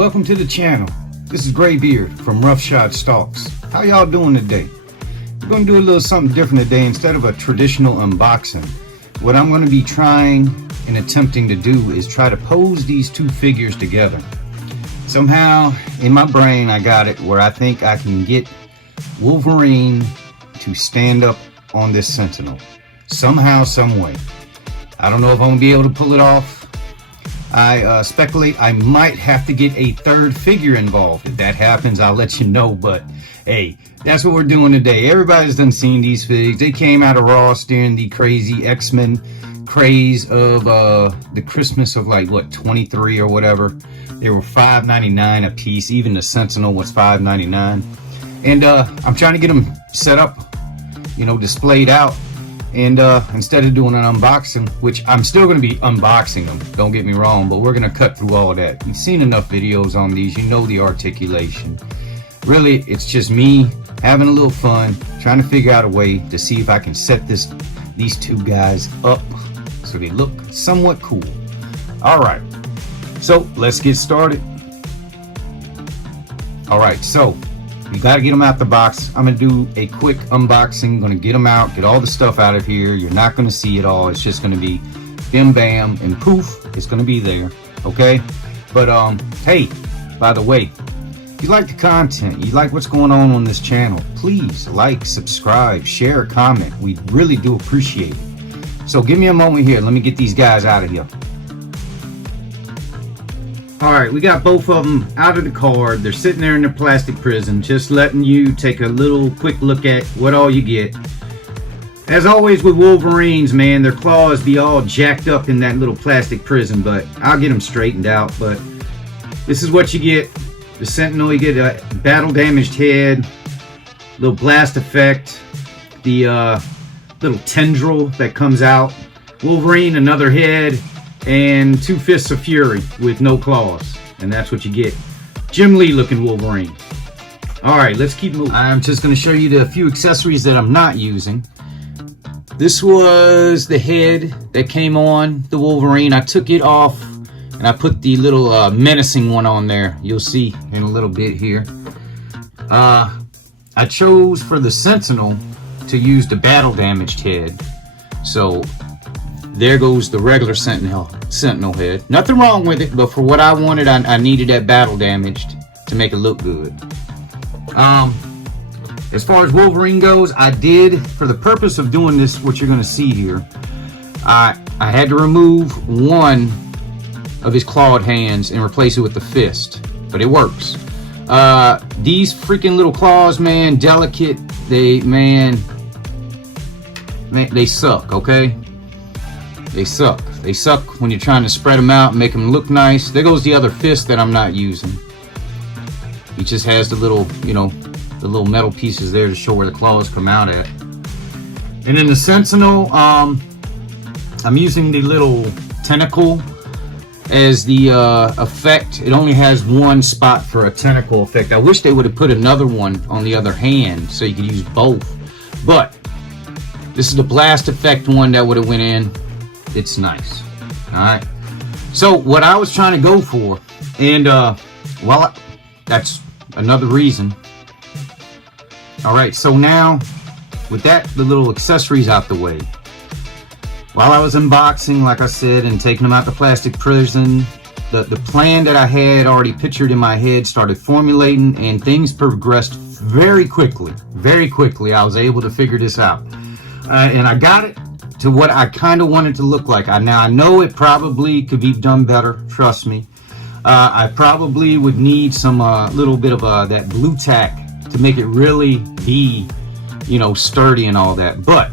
Welcome to the channel. This is Graybeard from Roughshod Stalks. How y'all doing today? We're going to do a little something different today. Instead of a traditional unboxing, what I'm going to be trying and attempting to do is try to pose these two figures together. Somehow in my brain I got it where I think I can get Wolverine to stand up on this Sentinel. Somehow, some way. I don't know if I'm going to be able to pull it off. I speculate I might have to get a third figure involved. If that happens, I'll let you know. But hey, that's what we're doing today. Everybody's done seen these figs. They came out of Ross during the crazy X-Men craze of the Christmas of like what, 23 or whatever. They were $5.99 a piece. Even the Sentinel was $5.99. And I'm trying to get them set up, you know, displayed out. And instead of doing an unboxing, which I'm still going to be unboxing them, don't get me wrong, but we're going to cut through all of that. You've seen enough videos on these, you know the articulation. Really, it's just me having a little fun, trying to figure out a way to see if I can set these two guys up so they look somewhat cool. Alright, so let's get started. Alright, so you got to get them out the box. I'm going to do a quick unboxing. Going to get them out, get all the stuff out of here. You're not going to see it all. It's just going to be bim bam and poof. It's going to be there. Okay? But hey, by the way, if you like the content, you like what's going on this channel, please like, subscribe, share, comment. We really do appreciate it. So give me a moment here. Let me get these guys out of here. Alright, we got both of them out of the card. They're sitting there in their plastic prison, just letting you take a little quick look at what all you get. As always with Wolverines, man, their claws be all jacked up in that little plastic prison, but I'll get them straightened out. But this is what you get. The Sentinel, you get a battle damaged head, little blast effect, the little tendril that comes out. Wolverine, another head, and two fists of fury with no claws, and that's what you get. Jim Lee looking Wolverine. Alright, let's keep moving. I'm just going to show you the few accessories that I'm not using. This was the head that came on the Wolverine. I took it off and I put the little menacing one on there. You'll see in a little bit here. I chose for the Sentinel to use the battle damaged head, so there goes the regular Sentinel head. Nothing wrong with it, but for what I wanted, I needed that battle damaged to make it look good. As far as Wolverine goes, I did, for the purpose of doing this, what you're going to see here, I had to remove one of his clawed hands and replace it with the fist, but it works. These freaking little claws, man, delicate, they suck, okay? They suck. They suck when you're trying to spread them out and make them look nice. There goes the other fist that I'm not using. He just has the little, you know, the little metal pieces there to show where the claws come out at. And in the Sentinel, I'm using the little tentacle as the effect. It only has one spot for a tentacle effect. I wish they would have put another one on the other hand so you could use both. But this is the blast effect one that would have went in. It's nice. Alright, so what I was trying to go for, and well, that's another reason. Alright, so now with that, the little accessories out the way, while I was unboxing, like I said, and taking them out the plastic prison, the plan that I had already pictured in my head started formulating, and things progressed very quickly. I was able to figure this out, and I got it to what I kind of wanted to look like. Now I know it probably could be done better, trust me. I probably would need some little bit of that blue tack to make it really be, you know, sturdy and all that. But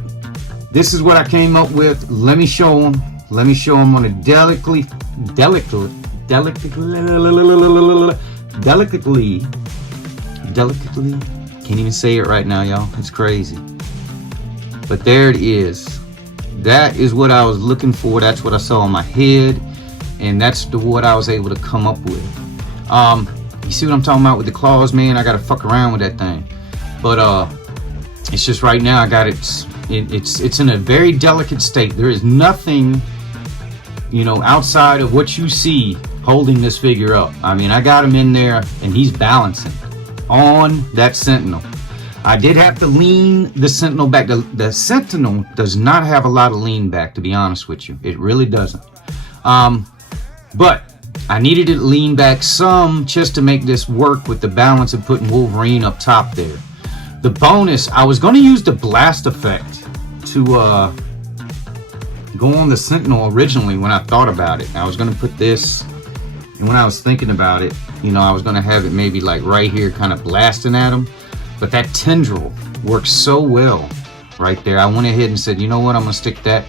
this is what I came up with. Let me show them. Let me show them on a delicately, can't even say it right now, y'all. It's crazy. But there it is. That is what I was looking for. That's what I saw on my head, and that's what I was able to come up with. You see what I'm talking about with the claws, man? I gotta fuck around with that thing, but it's just right now I got it. It's in a very delicate state. There is nothing, you know, outside of what you see holding this figure up. I mean, I got him in there and he's balancing on that Sentinel. I did have to lean the Sentinel back. The Sentinel does not have a lot of lean back, to be honest with you. It really doesn't. But I needed to lean back some just to make this work with the balance of putting Wolverine up top there. The bonus, I was going to use the blast effect to go on the Sentinel originally when I thought about it. I was going to put this, and when I was thinking about it, you know, I was going to have it maybe like right here kind of blasting at him. But that tendril works so well right there. I went ahead and said, you know what, I'm going to stick that.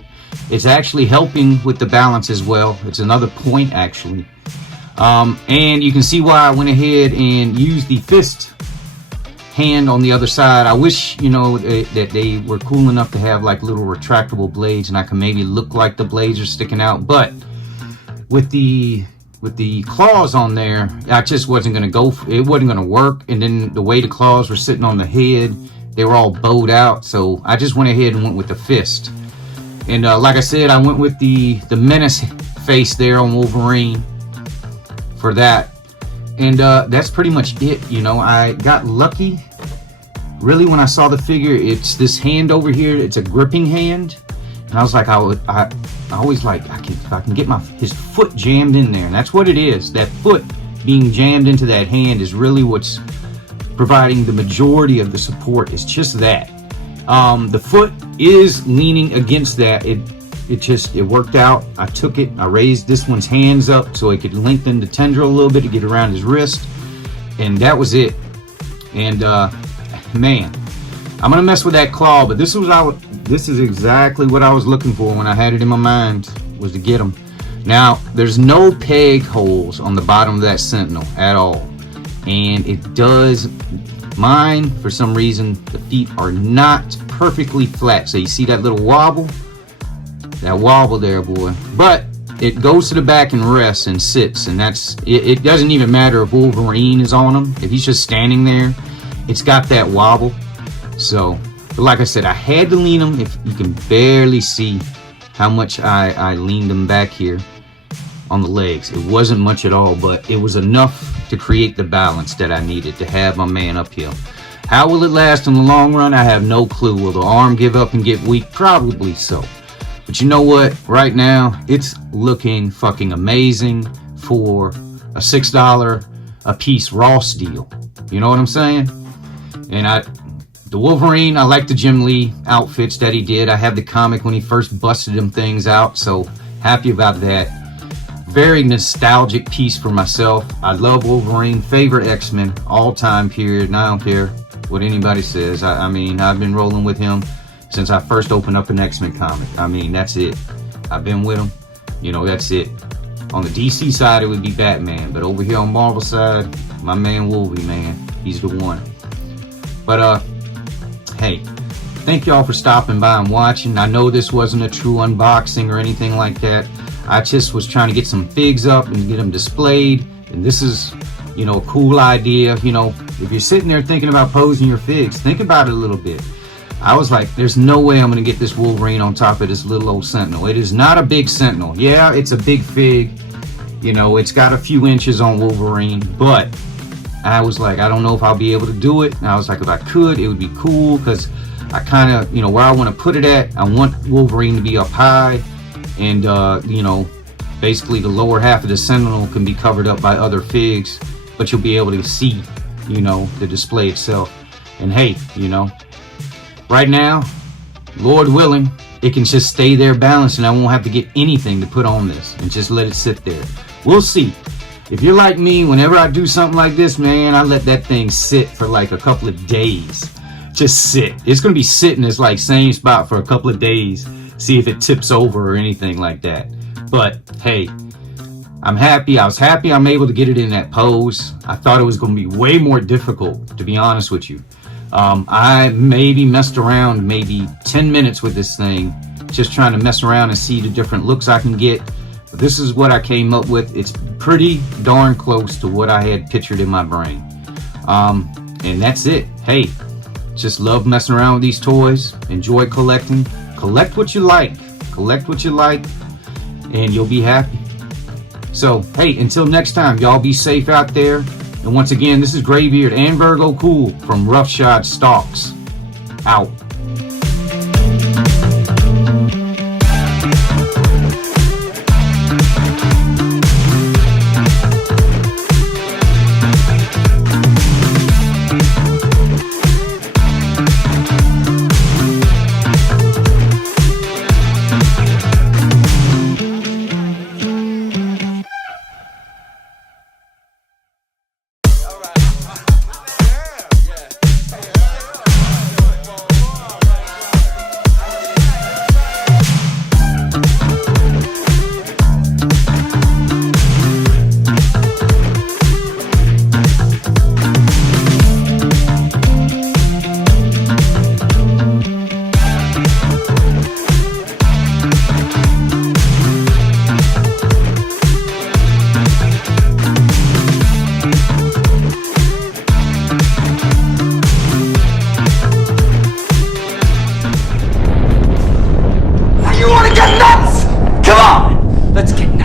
It's actually helping with the balance as well. It's another point actually. And you can see why I went ahead and used the fist hand on the other side. I wish, you know, that they were cool enough to have like little retractable blades and I can maybe look like the blades are sticking out. But with the claws on there, I just wasn't going to go for it. Wasn't going to work. And then the way the claws were sitting on the head, they were all bowed out. So I just went ahead and went with the fist. And like I said, I went with the menace face there on Wolverine for that. And that's pretty much it. You know, I got lucky. Really, when I saw the figure, it's this hand over here. It's a gripping hand. And I was like, I always like, if I can get his foot jammed in there. And that's what it is. That foot being jammed into that hand is really what's providing the majority of the support. It's just that. The foot is leaning against that. It worked out. I took it. I raised this one's hands up so it could lengthen the tendril a little bit to get around his wrist. And that was it. And man, I'm gonna mess with that claw, but this is exactly what I was looking for when I had it in my mind, was to get him. Now, there's no peg holes on the bottom of that Sentinel at all. And it does, mine, for some reason, the feet are not perfectly flat. So you see that little wobble? That wobble there, boy. But it goes to the back and rests and sits. And that's, it doesn't even matter if Wolverine is on him. If he's just standing there, it's got that wobble. So, but like I said, I had to lean them. If you can barely see how much I leaned them back here on the legs. It wasn't much at all, but it was enough to create the balance that I needed to have my man uphill. How will it last in the long run? I have no clue. Will the arm give up and get weak? Probably so. But you know what? Right now, it's looking fucking amazing for a $6 a piece Ross deal. You know what I'm saying? And the Wolverine, I like the Jim Lee outfits that he did. I have the comic when he first busted them things out, so happy about that. Very nostalgic piece for myself. I love Wolverine, favorite X-Men, all-time period, and I don't care what anybody says. I mean, I've been rolling with him since I first opened up an X-Men comic. I mean, that's it. I've been with him. You know, that's it. On the DC side, it would be Batman, but over here on Marvel side, my man Wolvie, man, he's the one. But hey, thank y'all for stopping by and watching. I know this wasn't a true unboxing or anything like that. I just was trying to get some figs up and get them displayed. And this is, you know, a cool idea. You know, if you're sitting there thinking about posing your figs, think about it a little bit. I was like, there's no way I'm going to get this Wolverine on top of this little old Sentinel. It is not a big Sentinel. Yeah, it's a big fig. You know, it's got a few inches on Wolverine, but I was like, I don't know if I'll be able to do it. And I was like, if I could, it would be cool, because I kind of, you know, where I want to put it at, I want Wolverine to be up high, and you know, basically the lower half of the Sentinel can be covered up by other figs, but you'll be able to see, you know, the display itself. And hey, you know, right now, Lord willing, it can just stay there balanced and I won't have to get anything to put on this and just let it sit there. We'll see. If you're like me, whenever I do something like this, man, I let that thing sit for like a couple of days. Just sit. It's going to be sitting this like same spot for a couple of days. See if it tips over or anything like that. But hey, I'm happy. I was happy I'm able to get it in that pose. I thought it was going to be way more difficult, to be honest with you. I maybe messed around maybe 10 minutes with this thing, just trying to mess around and see the different looks I can get. But this is what I came up with. It's pretty darn close to what I had pictured in my brain. And that's it. Hey, just love messing around with these toys. Enjoy collecting. Collect what you like. Collect what you like, and you'll be happy. So, hey, until next time, y'all be safe out there. And once again, this is Graybeard and Virgo Cool from Roughshod Stalks. Out. You wanna get nuts? Come on, let's get